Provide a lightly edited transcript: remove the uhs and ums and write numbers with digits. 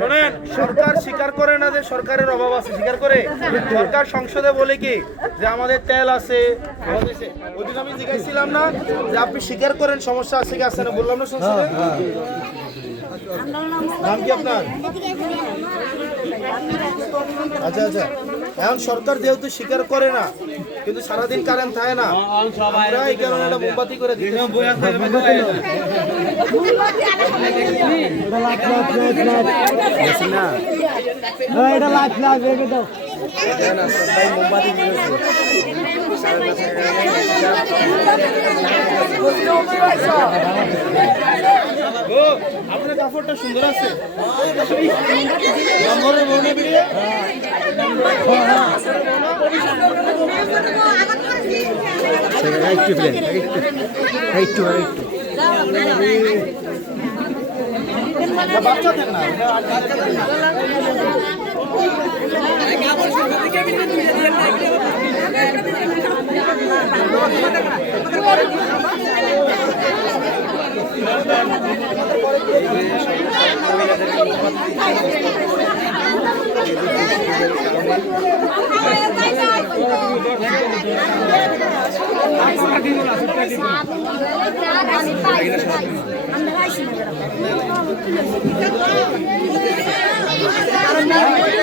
শোনেন, সরকার স্বীকার করে না যে সরকারের অভাব আছে, স্বীকার করে। সরকার সংসদে বলে কি যে আমাদের তেল আছে, ওইদিন আমি জিজ্ঞাসছিলাম না যে আপনি স্বীকার করেন সমস্যা আছে কি আছে না, বললাম না সংসদে। নাম কি আপনার? আচ্ছা আচ্ছা, এখন সরকার যেহেতু স্বীকার করে না, কিন্তু সারাদিন কারেন্ট থাকে না, আমরা এই কারণে একটা মোমবাতি করে দিই। আপনার কাপড়টা সুন্দর আছে। বাচ্চাদের না,